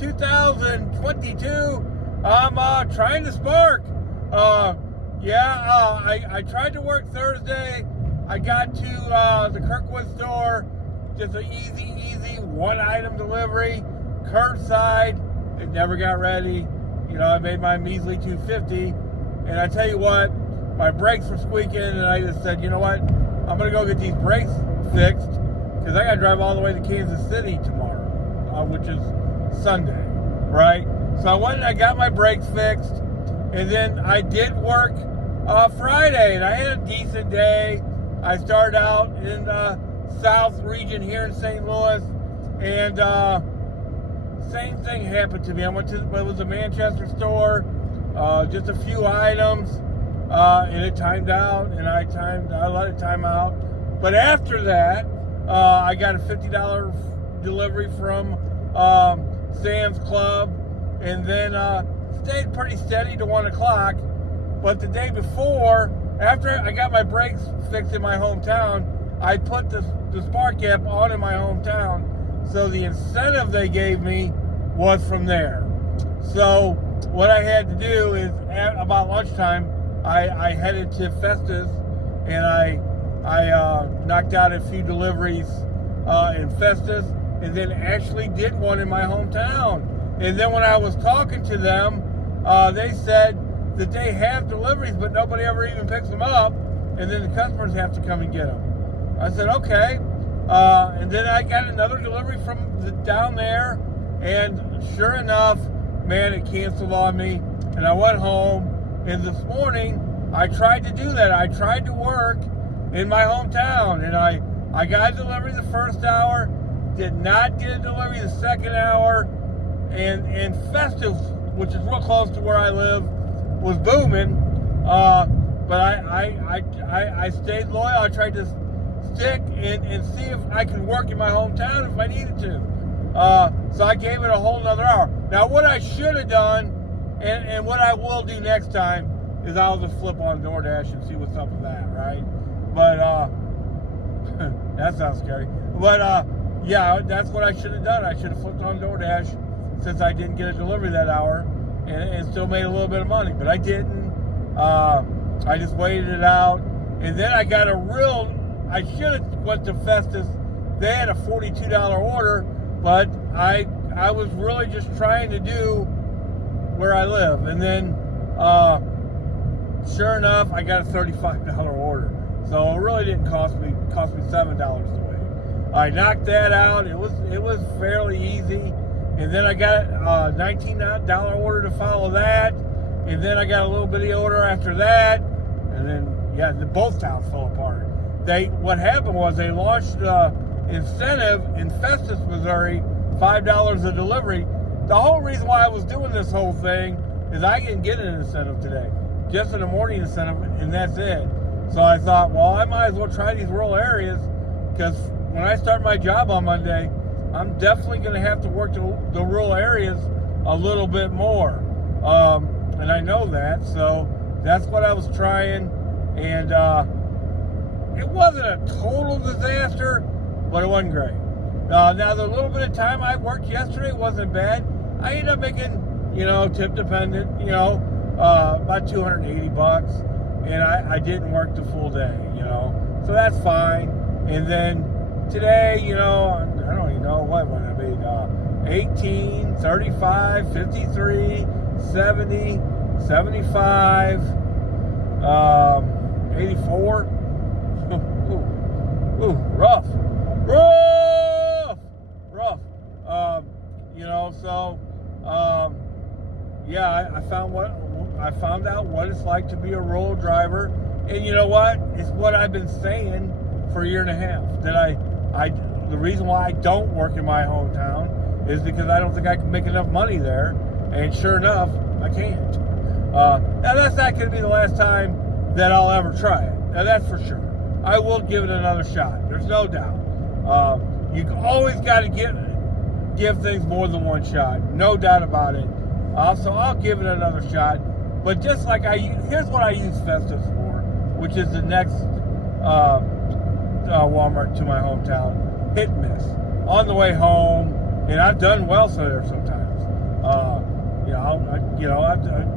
2022. I'm trying to spark. I tried to work Thursday. I got to the Kirkwood store. Just an easy one-item delivery, curbside. It never got ready. I made my measly $250. And I tell you what, my brakes were squeaking, and I just said, you know what? I'm going to go get these brakes fixed because I got to drive all the way to Kansas City tomorrow, which is Sunday, right? So I went and I got my brakes fixed, and then I did work Friday, and I had a decent day. I started out in the South region here in St. Louis, and same thing happened to me. It was a Manchester store, just a few items, and it timed out, and I let it time out. But after that, I got a $50 delivery from Sam's Club, and then stayed pretty steady to 1 o'clock. But the day before, after I got my brakes fixed in my hometown, I put the Spark app on in my hometown. So the incentive they gave me was from there. So what I had to do is, at about lunchtime, I headed to Festus, and I knocked out a few deliveries in Festus, and then actually did one in my hometown. And then when I was talking to them, they said that they have deliveries, but nobody ever even picks them up, and then the customers have to come and get them. I said, okay. And then I got another delivery from down there, and sure enough, man, it canceled on me, and I went home, and this morning, I tried to do that. I tried to work in my hometown, and I got a delivery the first hour, did not get a delivery the second hour, and Festus, which is real close to where I live, was booming, but I stayed loyal. I tried to stick and see if I could work in my hometown if I needed to. So I gave it a whole nother hour. Now, what I should have done, and what I will do next time, is I'll just flip on DoorDash and see what's up with that, right? But, that sounds scary. But, yeah, that's what I should have done. I should have flipped on DoorDash since I didn't get a delivery that hour and still made a little bit of money. But I didn't. I just waited it out. And then I got I should have went to Festus. They had a $42 order, but I was really just trying to do where I live. And then, sure enough, I got a $35 order. So it really didn't cost me $7 to wait. I knocked that out. It was fairly easy. And then I got a $19 order to follow that. And then I got a little bitty order after that. And then, yeah, both towns fell apart. What happened was they launched incentive in Festus, Missouri, $5 a delivery. The whole reason why I was doing this whole thing is I didn't get an incentive today. Just in the morning incentive, and that's it. So I thought, well, I might as well try these rural areas, because when I start my job on Monday, I'm definitely going to have to work the rural areas a little bit more. And I know that, so that's what I was trying. And it wasn't a total disaster, but it wasn't great. Now, the little bit of time I worked yesterday wasn't bad. I ended up making, tip dependent, about $280. And I didn't work the full day, So that's fine. And then today, I don't even know what I made. 18, 35, 53, 70, 75, 84. Ooh, rough. Yeah, I found out what it's like to be a rural driver, and you know what? It's what I've been saying for a year and a half. That the reason why I don't work in my hometown is because I don't think I can make enough money there, and sure enough, I can't. Now that's not going to be the last time that I'll ever try it. Now that's for sure. I will give it another shot. There's no doubt. You always got to give things more than one shot. No doubt about it. So I'll give it another shot. But just like here's what I use Festus for, which is the next Walmart to my hometown. Hit and miss. On the way home, and I've done well so there sometimes.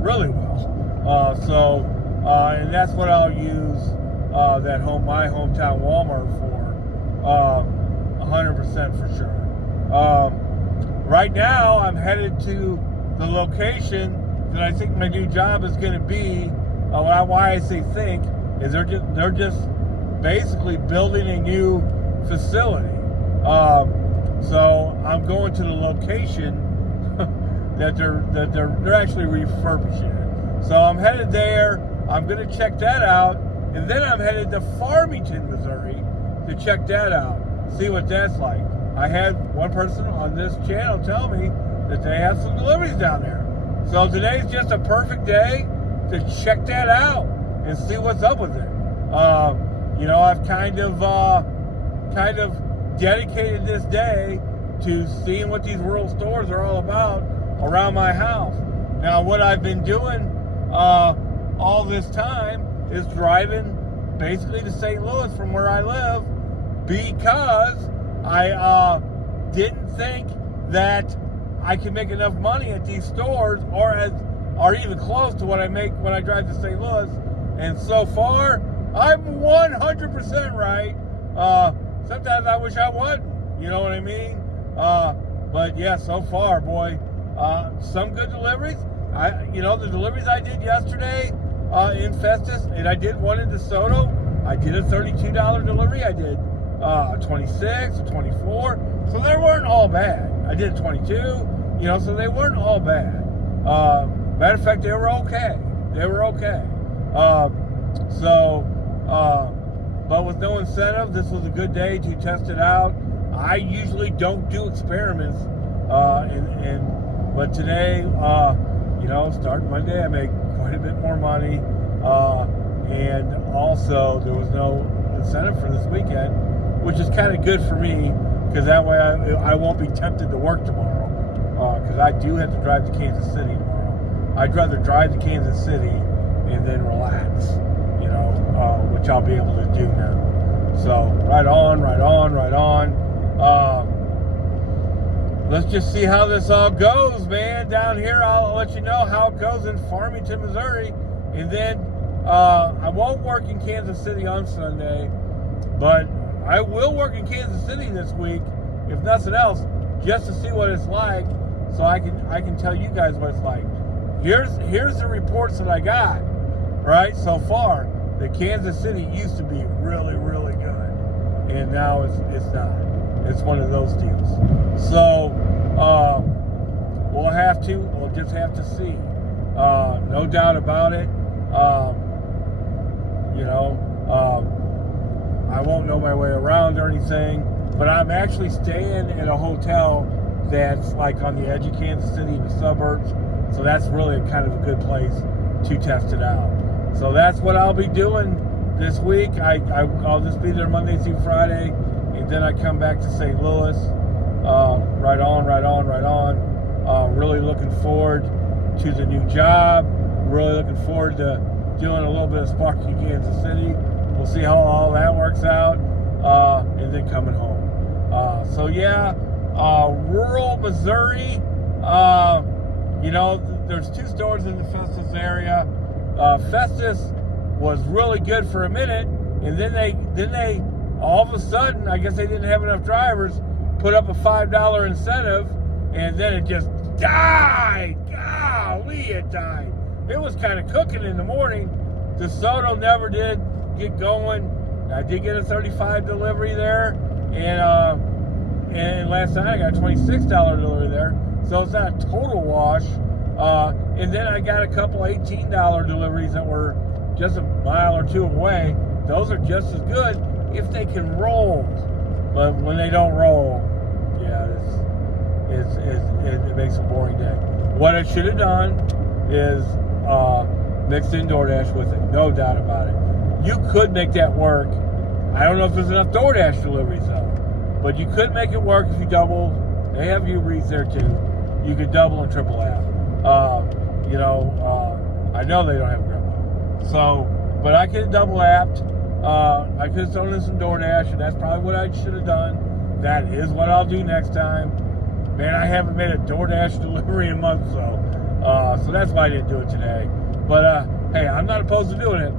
really well. And that's what I'll use my hometown Walmart for, 100% for sure. Right now, I'm headed to the location that I think my new job is going to be. Why I say think is they're just basically building a new facility. So I'm going to the location that they're actually refurbishing it. So I'm headed there. I'm going to check that out, and then I'm headed to Farmington, Missouri, to check that out, see what that's like. I had one person on this channel tell me that they have some deliveries down there. So today's just a perfect day to check that out and see what's up with it. I've kind of dedicated this day to seeing what these rural stores are all about around my house. Now, what I've been doing all this time is driving basically to St. Louis from where I live, because I didn't think that I could make enough money at these stores or even close to what I make when I drive to St. Louis. And so far, I'm 100% right. Sometimes I wish I wasn't, you know what I mean? But yeah, so far, boy, some good deliveries. The deliveries I did yesterday in Festus, and I did one in DeSoto. I did a $32 delivery. I did a 26, a 24. So they weren't all bad. I did a 22, so they weren't all bad. Matter of fact, they were okay. But with no incentive, this was a good day to test it out. I usually don't do experiments, but today, starting Monday, I make quite a bit more money, and also there was no incentive for this weekend, which is kind of good for me, because that way I won't be tempted to work tomorrow, because I do have to drive to Kansas City tomorrow. I'd rather drive to Kansas City and then relax, which I'll be able to do now. So right on. Let's just see how this all goes, man. Down here, I'll let you know how it goes in Farmington, Missouri. And then I won't work in Kansas City on Sunday, but I will work in Kansas City this week, if nothing else, just to see what it's like, so I can tell you guys what it's like. Here's the reports that I got, right, so far. That Kansas City used to be really, really good, and now it's not. It's one of those deals. So we'll just have to see. No doubt about it. I won't know my way around or anything, but I'm actually staying in a hotel that's like on the edge of Kansas City in the suburbs. So that's really kind of a good place to test it out. So that's what I'll be doing this week. I'll just be there Monday through Friday, and then I come back to St. Louis. Right on. Really looking forward to the new job. Really looking forward to doing a little bit of Sparky Kansas City. We'll see how all that works out, and then coming home. Rural Missouri. There's two stores in the Festus area. Festus was really good for a minute, and then they all of a sudden, I guess they didn't have enough drivers, put up a $5 incentive, and then it just died. Golly, it died. It was kind of cooking in the morning. DeSoto never did get going. I did get a 35 delivery there, and last night I got a $26 delivery there, so it's not a total wash. And then I got a couple $18 deliveries that were just a mile or two away. Those are just as good if they can roll. But when they don't roll, it makes a boring day. What I should have done is mixed in DoorDash with it, no doubt about it. You could make that work. I don't know if there's enough DoorDash deliveries though, but you could make it work if you double. They have Uber Eats there too. You could double and triple app. I know they don't have Grubhub. So, but I could have double apped. I could have thrown in some DoorDash, and that's probably what I should have done. That is what I'll do next time. Man, I haven't made a DoorDash delivery in months, though. So that's why I didn't do it today. But hey, I'm not opposed to doing it.